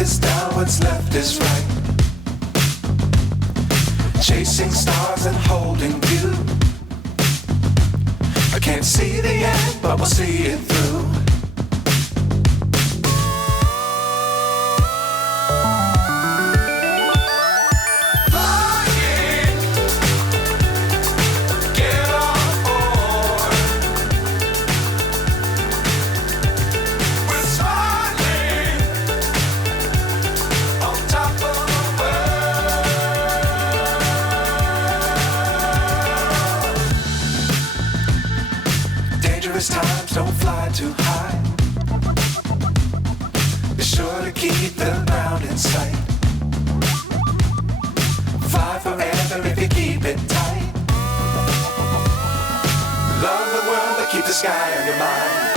is down, what's left is right. Chasing stars and holding you. I can't see the end, but we'll see it through. Times don't fly too high. Be sure to keep the ground in sight. Fly forever if you keep it tight. Love the world, but keep the sky on your mind.